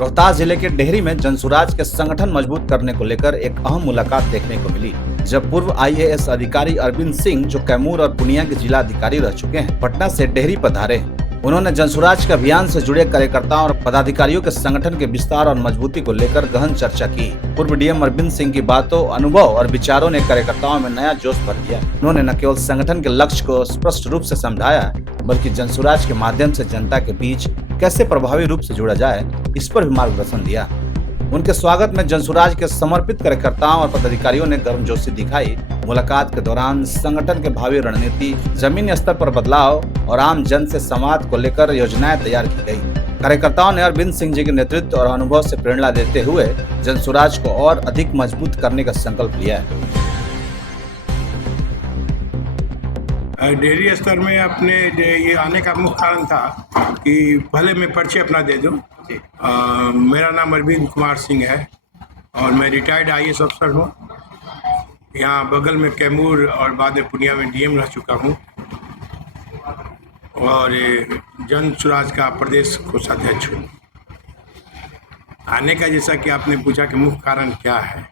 रोहतास जिले के डेहरी में जनसुराज के संगठन मजबूत करने को लेकर एक अहम मुलाकात देखने को मिली, जब पूर्व आईएएस अधिकारी अरविंद सिंह, जो कैमूर और पूर्णिया के जिला अधिकारी रह चुके हैं, पटना से डेहरी पधारे। उन्होंने जनसुराज के अभियान से जुड़े कार्यकर्ताओं और पदाधिकारियों के संगठन के विस्तार और मजबूती को लेकर गहन चर्चा की। पूर्व डीएम अरविंद सिंह की बातों, अनुभव और विचारों ने कार्यकर्ताओं में नया जोश भर दिया। उन्होंने न केवल संगठन के लक्ष्य को स्पष्ट रूप से समझाया, बल्कि जनसुराज के माध्यम से जनता के बीच कैसे प्रभावी रूप से जुड़ा जाए, इस पर भी मार्गदर्शन दिया। उनके स्वागत में जनसुराज के समर्पित कार्यकर्ताओं और पदाधिकारियों ने गर्मजोशी दिखाई। मुलाकात के दौरान संगठन के भावी रणनीति, जमीनी स्तर पर बदलाव और आम जन से संवाद को लेकर योजनाएं तैयार की गई। कार्यकर्ताओं ने अरविंद सिंह जी के नेतृत्व और अनुभव से प्रेरणा देते हुए जनसुराज को और अधिक मजबूत करने का संकल्प लिया है। डेयरी स्तर में अपने ये आने का मुख्य कारण था कि पहले मैं परिचय अपना दे दूं। मेरा नाम अरविंद कुमार सिंह है और मैं रिटायर्ड आईएएस अफसर हूं। यहाँ बगल में कैमूर और बाद में पूर्णिया में डीएम रह चुका हूं और जनसुराज का प्रदेश कोषाध्यक्ष हूँ। आने का, जैसा कि आपने पूछा कि मुख्य कारण क्या है,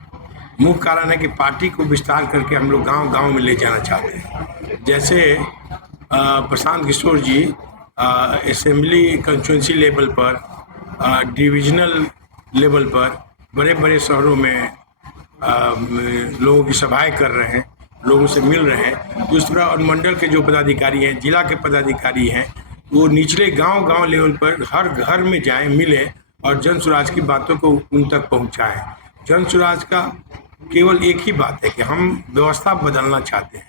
मुख्य कारण है कि पार्टी को विस्तार करके हम लोग गांव-गांव में ले जाना चाहते हैं। जैसे प्रशांत किशोर जी असेंबली कंस्टिट्यूंसी लेवल पर, डिविजनल लेवल पर बड़े बड़े शहरों में लोगों की सभाएं कर रहे हैं, लोगों से मिल रहे हैं। दूसरा, और मंडल के जो पदाधिकारी हैं, जिला के पदाधिकारी हैं, वो निचले गांव-गांव लेवल पर हर घर में जाएं, मिलें और जनसुराज की बातों को उन तक पहुंचाएं। जनसुराज का केवल एक ही बात है कि हम व्यवस्था बदलना चाहते हैं,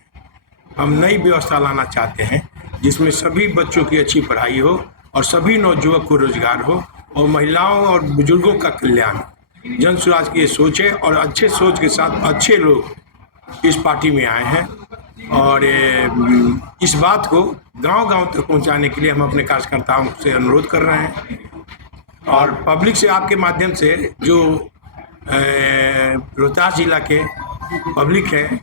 हम नई व्यवस्था लाना चाहते हैं जिसमें सभी बच्चों की अच्छी पढ़ाई हो और सभी नौजुवक को रोजगार हो और महिलाओं और बुजुर्गों का कल्याण हो। जनसुराज की ये सोच है और अच्छे सोच के साथ अच्छे लोग इस पार्टी में आए हैं और इस बात को गांव-गांव तक पहुंचाने के लिए हम अपने कार्यकर्ताओं से अनुरोध कर रहे हैं और पब्लिक से, आपके माध्यम से, जो रोहतास जिला के पब्लिक है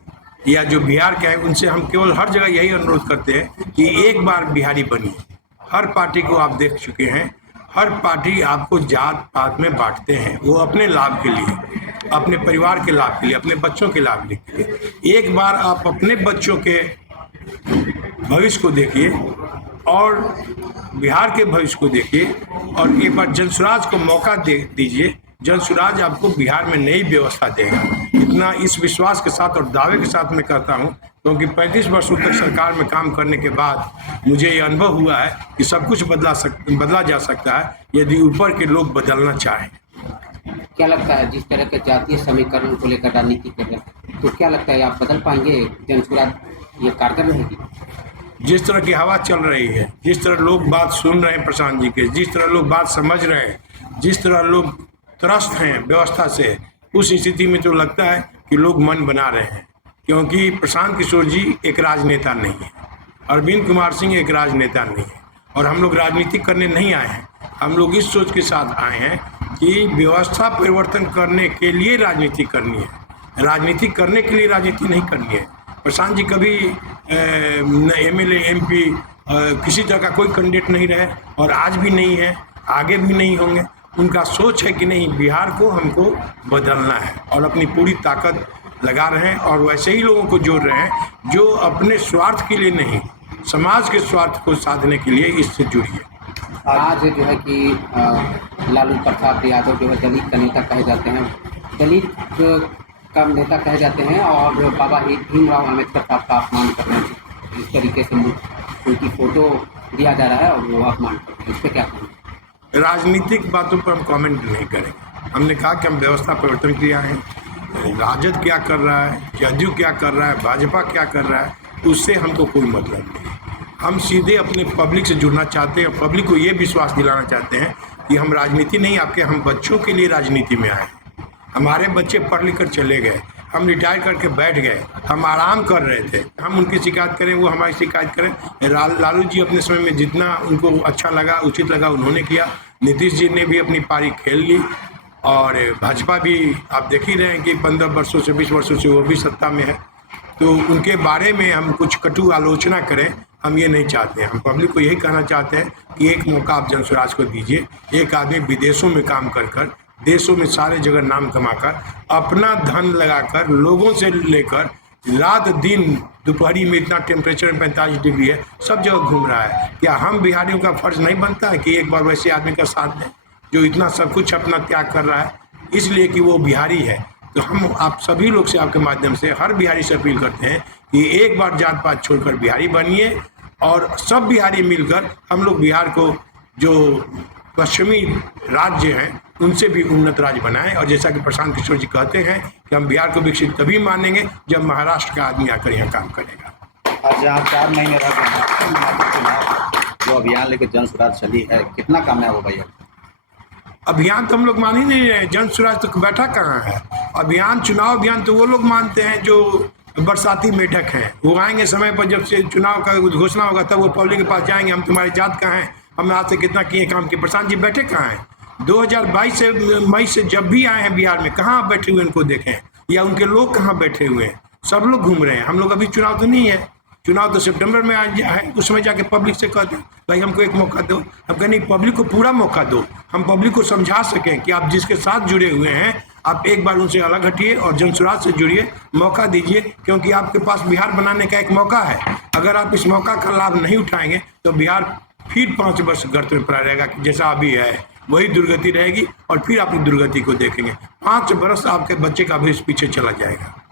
या जो बिहार के हैं, उनसे हम केवल हर जगह यही अनुरोध करते हैं कि एक बार बिहारी बनिए। हर पार्टी को आप देख चुके हैं, हर पार्टी आपको जात पात में बांटते हैं, वो अपने लाभ के लिए, अपने परिवार के लाभ के लिए, अपने बच्चों के लाभ के लिए। एक बार आप अपने बच्चों के भविष्य को देखिए और बिहार के भविष्य को देखिए और एक बार जनसुराज को मौका दीजिए। जनसुराज आपको बिहार में नई व्यवस्था देगा। इतना इस विश्वास के साथ और दावे के साथ मैं कहता हूं, क्योंकि 35 वर्षों तक सरकार में काम करने के बाद मुझे ये अनुभव हुआ है कि सब कुछ बदला जा सकता है यदि ऊपर के लोग बदलना चाहें। क्या लगता है, जिस तरह के जातीय समीकरण को लेकर राजनीति कर रहे हैं, तो क्या लगता है आप बदल पाएंगे? जनसुराज ये कारगर रहेगी? जिस तरह की हवा चल रही है, जिस तरह लोग बात सुन रहे हैं प्रशांत जी के, जिस तरह लोग बात समझ रहे हैं, जिस तरह लोग त्रस्त हैं व्यवस्था से, उस स्थिति में तो लगता है कि लोग मन बना रहे हैं। क्योंकि प्रशांत किशोर जी एक राजनेता नहीं है, अरविंद कुमार सिंह एक राजनेता नहीं है और हम लोग राजनीति करने नहीं आए हैं। हम लोग इस सोच के साथ आए हैं कि व्यवस्था परिवर्तन करने के लिए राजनीति करनी है, राजनीति करने के लिए राजनीति नहीं करनी है। प्रशांत जी कभी एमएलए, एमपी किसी तरह का कोई कैंडिडेट नहीं रहे और आज भी नहीं है, आगे भी नहीं होंगे। उनका सोच है कि नहीं, बिहार को हमको बदलना है और अपनी पूरी ताकत लगा रहे हैं और वैसे ही लोगों को जोड़ रहे हैं जो अपने स्वार्थ के लिए नहीं, समाज के स्वार्थ को साधने के लिए इससे जुड़िए। आज जो है कि लालू प्रसाद यादव जो है दलित का नेता कहे जाते हैं, दलित का नेता कहे जाते हैं और बाबा भीमराव अम्बेडकर साहब का अपमान कर रहे हैं। इस तरीके से उनकी फोटो दिया जा रहा है और वो अपमान कर रहे हैं, इस पर क्या कहें? राजनीतिक बातों पर हम कमेंट नहीं करेंगे। हमने कहा कि हम व्यवस्था परिवर्तन के लिए आए हैं। राजद क्या कर रहा है, जदयू क्या कर रहा है, भाजपा क्या कर रहा है, उससे हमको कोई मतलब नहीं। हम सीधे अपने पब्लिक से जुड़ना चाहते हैं और पब्लिक को ये विश्वास दिलाना चाहते हैं कि हम राजनीति नहीं, हम बच्चों के लिए राजनीति में आए। हमारे बच्चे पढ़ लिख कर चले गए, हम रिटायर करके बैठ गए, हम आराम कर रहे थे, हम उनकी शिकायत करें, वो हमारी शिकायत करें। लालू जी अपने समय में जितना उनको अच्छा लगा, उचित लगा, उन्होंने किया। नीतीश जी ने भी अपनी पारी खेल ली और भाजपा भी आप देख ही रहे हैं कि 15 वर्षों से 20 वर्षों से वो भी सत्ता में है। तो उनके बारे में हम कुछ कटु आलोचना करें, हम ये नहीं चाहते हैं। हम पब्लिक को यही कहना चाहते हैं कि एक मौका आप जनसुराज को दीजिए। एक आदमी विदेशों में काम कर कर, देशों में सारे जगह नाम कमाकर, अपना धन लगाकर, लोगों से लेकर रात दिन दोपहरी में इतना टेम्परेचर 45 डिग्री है, सब जगह घूम रहा है। क्या हम बिहारियों का फर्ज नहीं बनता है कि एक बार वैसे आदमी का साथ दें जो इतना सब कुछ अपना त्याग कर रहा है, इसलिए कि वो बिहारी है। तो हम आप सभी लोग से, आपके माध्यम से हर बिहारी से अपील करते हैं कि एक बार जात पात छोड़कर बिहारी बनिए और सब बिहारी मिलकर हम लोग बिहार को, जो पश्चिमी राज्य हैं उनसे भी उन्नत राज्य बनाएं। और जैसा कि प्रशांत किशोर जी कहते हैं कि हम बिहार को विकसित तभी मानेंगे जब महाराष्ट्र का आदमी आकर यहाँ काम करेगा। आज जहाँ 4 महीने रह गए हैं, चुनाव जो अभियान लेकर जनसुराज चली है, कितना कामयाब हो भैया? अभियान तो हम लोग मान ही नहीं रहे। जनसुराज तो बैठा कहाँ है? अभियान, चुनाव अभियान तो वो लोग मानते हैं जो बरसाती मेढक हैं। वो आएंगे समय पर, जब से चुनाव का घोषणा होगा तब वो पब्लिक के पास जाएंगे, हम तुम्हारी जात कहाँ हैं, हमने आज से कितना किए काम किए। प्रशांत जी बैठे कहाँ हैं? 2022 से मई से जब भी आए हैं बिहार में, कहाँ बैठे हुए उनको देखें, या उनके लोग कहाँ बैठे हुए हैं? सब लोग घूम रहे हैं। हम लोग अभी, चुनाव तो नहीं है, चुनाव तो सितंबर में आज है। उस समय जाके पब्लिक से कह दो भाई हमको एक मौका दो। हम कहें नहीं, पब्लिक को पूरा मौका दो, हम पब्लिक को समझा सकें कि आप जिसके साथ जुड़े हुए हैं आप एक बार उनसे अलग हटिए और जनसुराज से जुड़िए, मौका दीजिए, क्योंकि आपके पास बिहार बनाने का एक मौका है। अगर आप इस मौका का लाभ नहीं उठाएंगे तो बिहार फिर 5 वर्ष गर्त में पड़ा रहेगा, जैसा अभी है वही दुर्गति रहेगी और फिर आप दुर्गति को देखेंगे। 5 वर्ष आपके बच्चे का भी पीछे चला जाएगा।